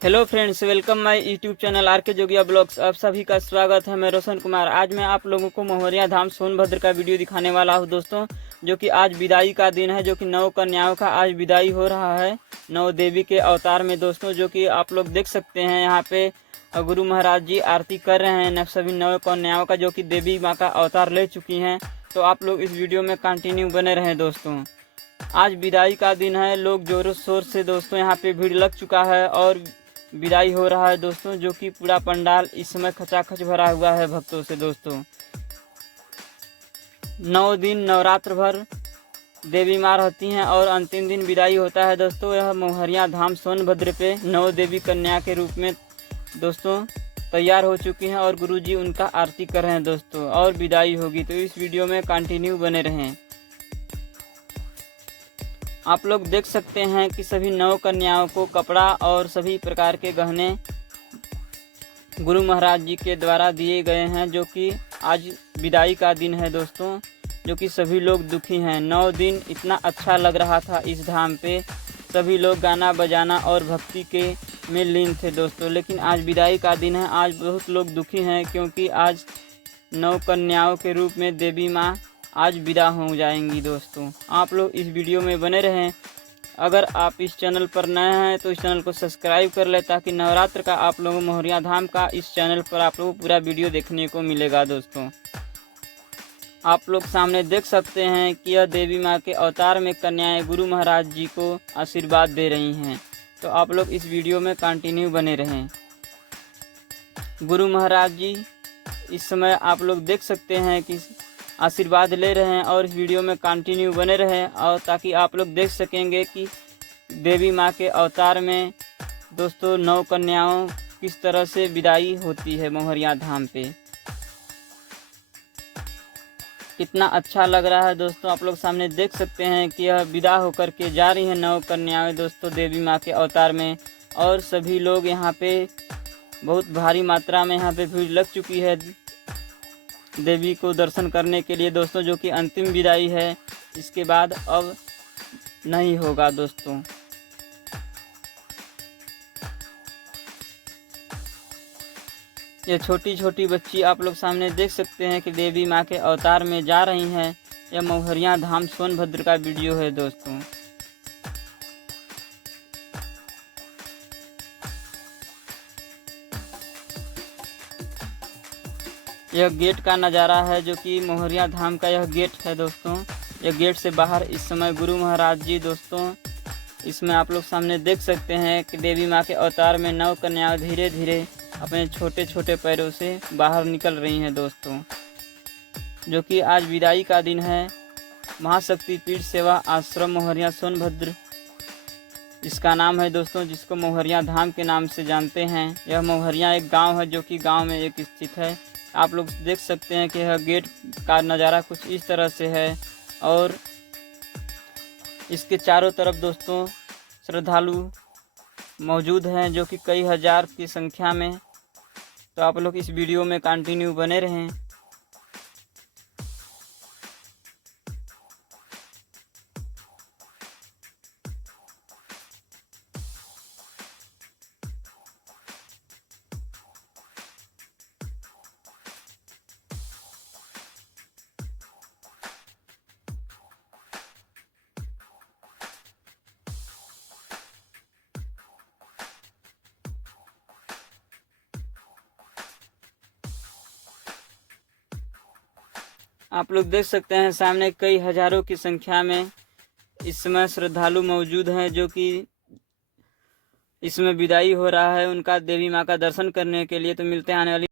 Hello friends, welcome my YouTube channel are के जोगिया blogs. आप सभी का स्वागत है। मैं रोशन कुमार। आज मैं आप लोगों को महुरिया धाम सोनभद्र का वीडियो दिखाने वाला हूं दोस्तों, जो कि आज विदाई का दिन है, जो कि 9 कन्याओं का आज विदाई हो रहा है 9 देवी के अवतार में दोस्तों। जो कि आप लोग देख सकते हैं यहाँ पे गुरु महाराज जी आरती कर रहे हैं सभी 9 कन्याओं का, जो कि देवी माँ का अवतार ले चुकी हैं। तो आप लोग इस वीडियो में कंटिन्यू बने रहें दोस्तों। आज विदाई का दिन है, लोग जोरों शोर से दोस्तों यहाँ पे भीड़ लग चुका है और विदाई हो रहा है दोस्तों, जो कि पूरा पंडाल इस समय खचाखच भरा हुआ है भक्तों से दोस्तों। 9 दिन नवरात्र भर देवी माँ रहती हैं और अंतिम दिन विदाई होता है दोस्तों। यह महुरिया धाम सोनभद्र पे 9 देवी कन्या के रूप में दोस्तों तैयार हो चुकी हैं और गुरुजी उनका आरती कर रहे हैं दोस्तों, और विदाई होगी। तो इस वीडियो में कंटिन्यू बने रहें। आप लोग देख सकते हैं कि सभी 9 कन्याओं को कपड़ा और सभी प्रकार के गहने गुरु महाराज जी के द्वारा दिए गए हैं, जो कि आज विदाई का दिन है दोस्तों। जो कि सभी लोग दुखी हैं। 9 दिन इतना अच्छा लग रहा था इस धाम पे, सभी लोग गाना बजाना और भक्ति के में लीन थे दोस्तों। लेकिन आज विदाई का दिन है, आज बहुत लोग दुखी हैं, क्योंकि आज 9 कन्याओं के रूप में देवी माँ आज विदा हो जाएंगी दोस्तों। आप लोग इस वीडियो में बने रहें। अगर आप इस चैनल पर नए हैं तो इस चैनल को सब्सक्राइब कर लें, ताकि नवरात्र का आप लोगों महुरिया धाम का इस चैनल पर आप लोगों को पूरा वीडियो देखने को मिलेगा दोस्तों। आप लोग सामने देख सकते हैं कि यह देवी माँ के अवतार में कन्याएं गुरु महाराज जी को आशीर्वाद दे रही हैं। तो आप लोग इस वीडियो में कंटिन्यू बने रहें। गुरु महाराज जी इस समय आप लोग देख सकते हैं कि आशीर्वाद ले रहे हैं, और इस वीडियो में कंटिन्यू बने रहें, और ताकि आप लोग देख सकेंगे कि देवी माँ के अवतार में दोस्तों 9 कन्याओं किस तरह से विदाई होती है महुरिया धाम पे। कितना अच्छा लग रहा है दोस्तों। आप लोग सामने देख सकते हैं कि यह विदा होकर के जा रही हैं 9 कन्याएं दोस्तों देवी माँ के अवतार में, और सभी लोग यहाँ पे बहुत भारी मात्रा में यहाँ पे भीड़ लग चुकी है देवी को दर्शन करने के लिए दोस्तों, जो कि अंतिम विदाई है। इसके बाद अब नहीं होगा दोस्तों। ये छोटी छोटी बच्ची आप लोग सामने देख सकते हैं कि देवी माँ के अवतार में जा रही हैं। यह महुरिया धाम सोनभद्र का वीडियो है दोस्तों। यह गेट का नज़ारा है, जो कि महुरिया धाम का यह गेट है दोस्तों। यह गेट से बाहर इस समय गुरु महाराज जी दोस्तों, इसमें आप लोग सामने देख सकते हैं कि देवी माँ के अवतार में 9 कन्याएं धीरे धीरे अपने छोटे छोटे पैरों से बाहर निकल रही हैं दोस्तों। जो कि आज विदाई का दिन है। महाशक्ति पीठ सेवा आश्रम महुरिया सोनभद्र इसका नाम है दोस्तों, जिसको महुरिया धाम के नाम से जानते हैं। यह महुरिया एक गांव है, जो कि गांव में एक स्थित है। आप लोग देख सकते हैं कि यह गेट का नज़ारा कुछ इस तरह से है, और इसके चारों तरफ दोस्तों श्रद्धालु मौजूद हैं, जो कि कई हजार की संख्या में। तो आप लोग इस वीडियो में कंटिन्यू बने रहें। आप लोग देख सकते हैं सामने कई हजारों की संख्या में इस समय श्रद्धालु मौजूद हैं, जो कि इसमें विदाई हो रहा है उनका देवी माँ का दर्शन करने के लिए। तो मिलते हैं आने वाली